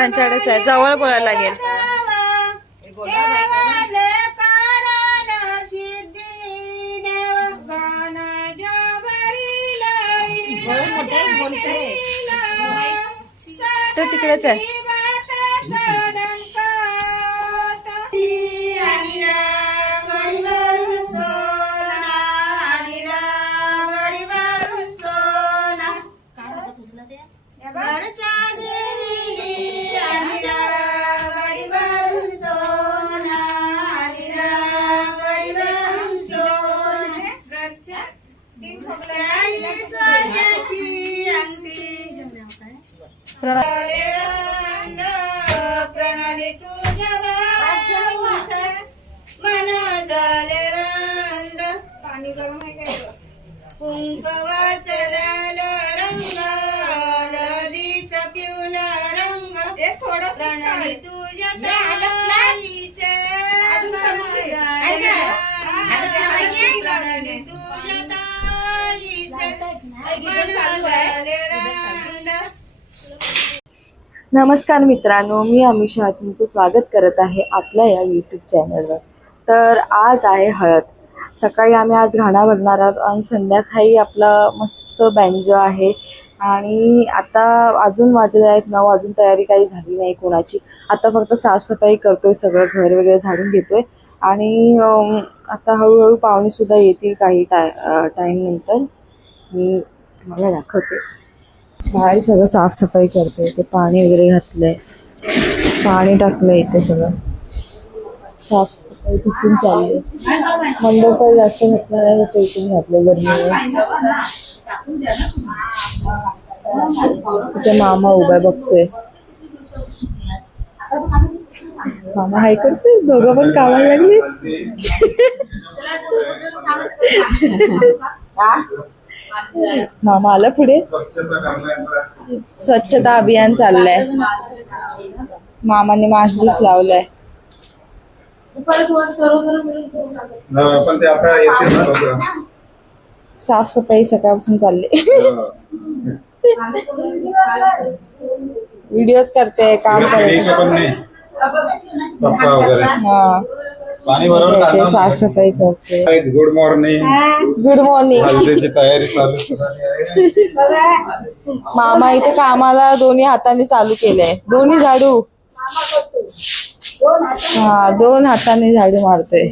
त्यांच्याकडेच आहे, जवळ बोलायला लागेल. तो तिकडेच आहे. नमस्कार मित्रांनो, मी अमिषा तुमचं स्वागत करत आहे आपल्या या यूट्यूब चॅनलवर. तर आज आहे हळद. सकाळी आम्ही आज घाणा भरणार आहोत आणि संध्याकाळी आपला मस्त बँजो आहे. आणि आता अजून वाजले आहेत 9, अजून तयारी काही झाली नाही कोणाची. आता फक्त साफसफाई करतोय, सगळं घर वगैरे झाडून घेतोय. आणि आता हळूहळू पाहुणेसुद्धा येतील काही टाईम नंतर. मी तुम्हाला दाखवते. बाहेर सगळं साफसफाई करते. ते पाणी वगैरे घातलंय, पाणी टाकलंय, इथे सगळं साफसफाई तिथून चालली. मंडप काही जास्त घातलं नाही, ते इथून घातलं गरमीमुळे. तिथे मामा उभा बघतोय. मामा हाय करते, दोघं पण कामाला लागले. मामा आला पुढे. स्वच्छता अभियान चाललंय. मामाने मास्क बीस लावलाय. साफसफाई सकाळपासून चालली. व्हिडिओज करते, काम करते. हा, साफसफाई करते. Good morning. Good morning. हल्दीची तयारी चालू. मामा इथे कामाला दोन्ही हाताने चालू केलंय. दोन्ही झाडू, हा, 2 हाताने झाडू मारते.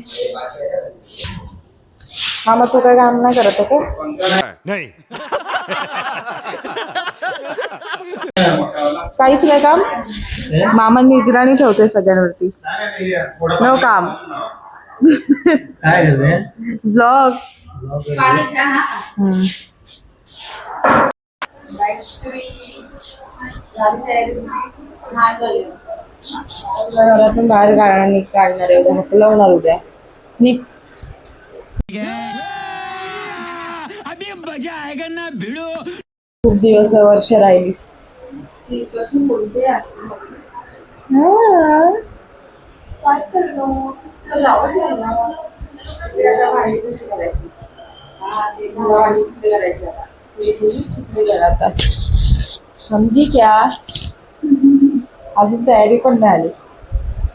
मामा तू काय काम नाही करत का? नाही. काहीच नाही काम. मामा निगराणी ठेवते सगळ्यांवरती. नो काम. ब्लॉग. घरातून बाहेर काढणार आहे, हकलवणार उद्या. निघ. खूप दिवस वर्ष राहिलीस. समजी क्या? अजून तयारी पण नाही आली.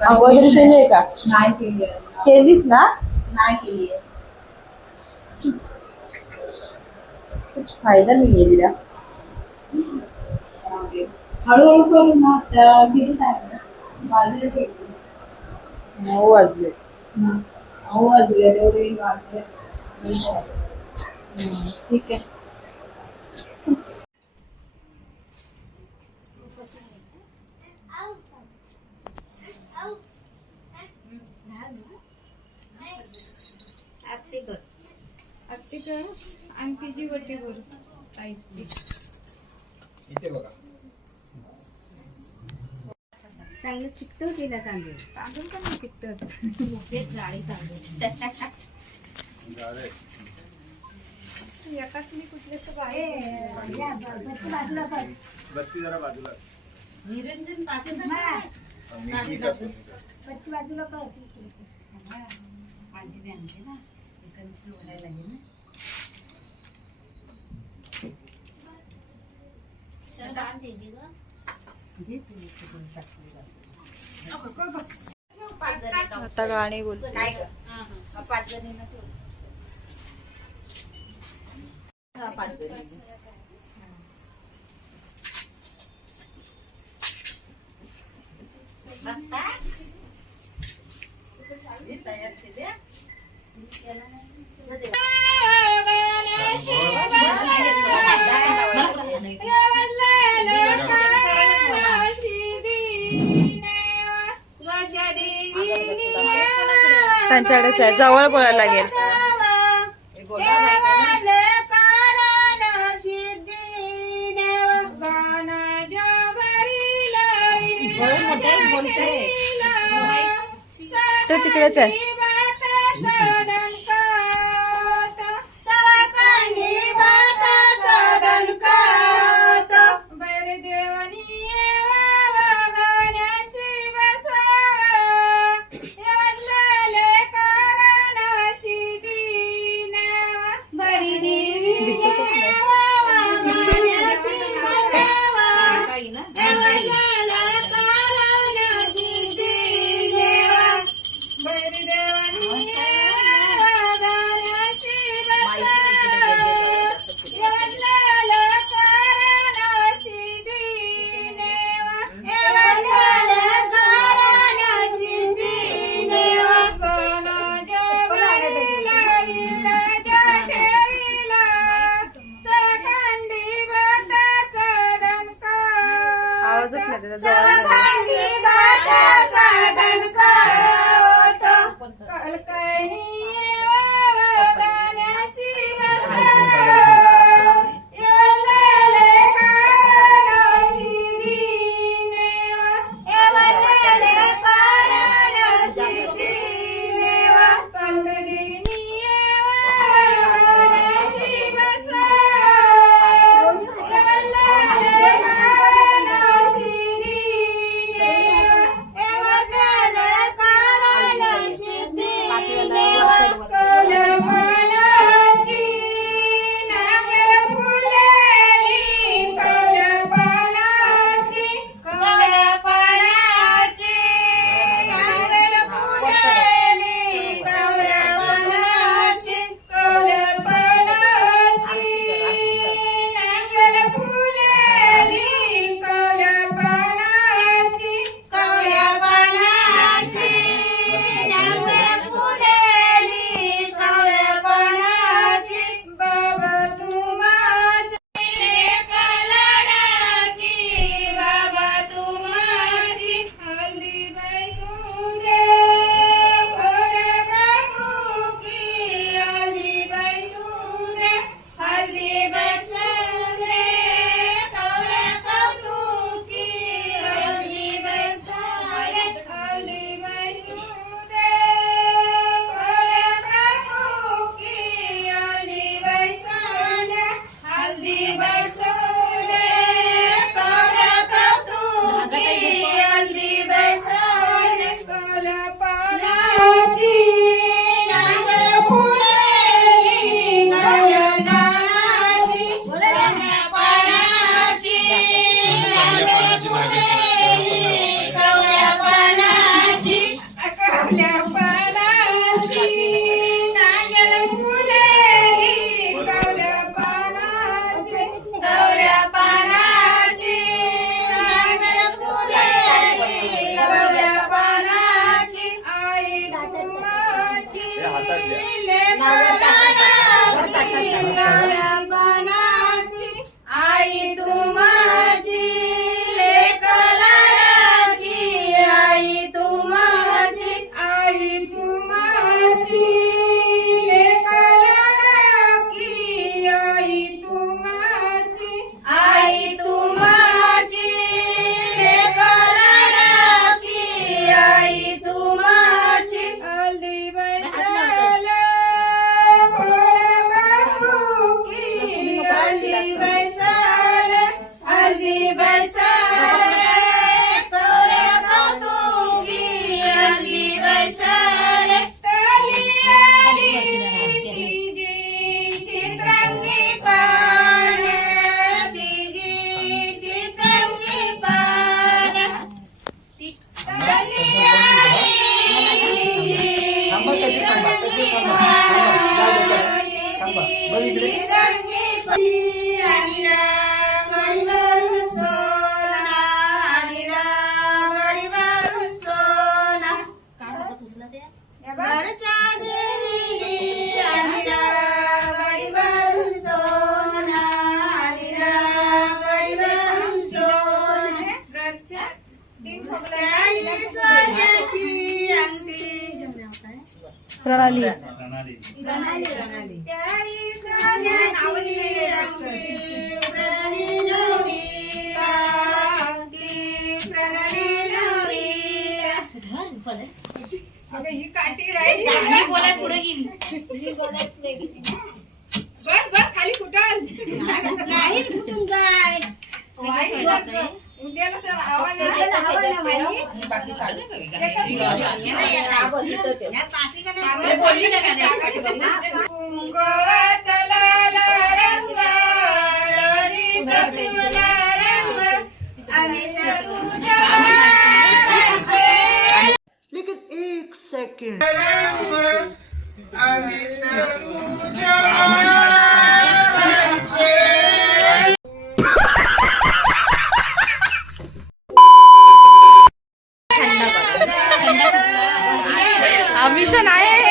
आंघोळ तरी केली आहे का? नाही केली. केलीस ना? नाही केली. कुछ फायदा नाही आहे तिला. हळूहळू करू ना. किती टाइम वाजले? 9 वाजले. 9 वाजले. एवढे वाजले. ठीक आहे. अंगठीची वटी करू. चांगलं चिकटव केला तांदूळ. तांदूळ का नाही चिकटत? तेच जाळी तांदूळ. एकाच मी कुठल्याच बाजूला निरंजन बाजूला कर. माझी आणते ना, एकाच ओढायला लागेल ना. आता गाणी बोलते. त्यांच्याकडेच आहे, जवळ बोलायला लागेल. तो तिकडेच आहे. प्रणाली ही काठी राहील बोलाय पुढे गेली बस बस खाली कुठं नाही कुठून जाय उद्याला सर आवाज लेकिन एक सेकंड अमिशन आहे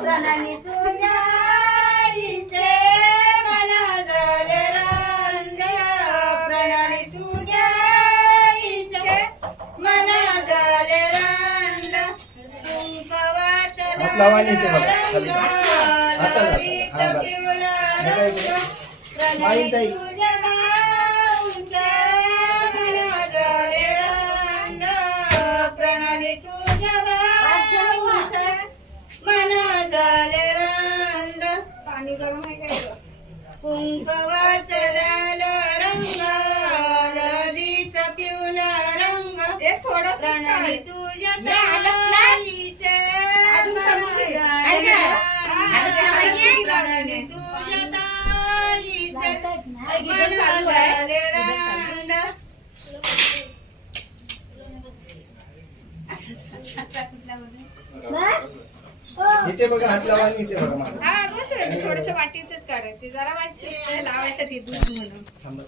प्रणाली तुझ्या इथे मला झाले रंग प्रणाली तुझ्या इथे मला झाले रंग कुंकवात हात लावा आणि इथे बघा खाली. हाताला हा बस. माई ताई. तुझ्या मला झाले रंग प्रणाली तुझ्या मला झाले रंग पाणी गरम आहे काय कुंकवाचा लाल रंग हळदीचा पिवळा रंग थोडा प्रणाली तुझ्या ताईचे प्रणाली तुझ्या ताईचे मला झाले रंग इथे बघा हात लावा आणि इथे बघा मला. हा बस थोडस वाटीतच काढायचे जरा वाटते लावायसाठी दूध म्हणून थांबा.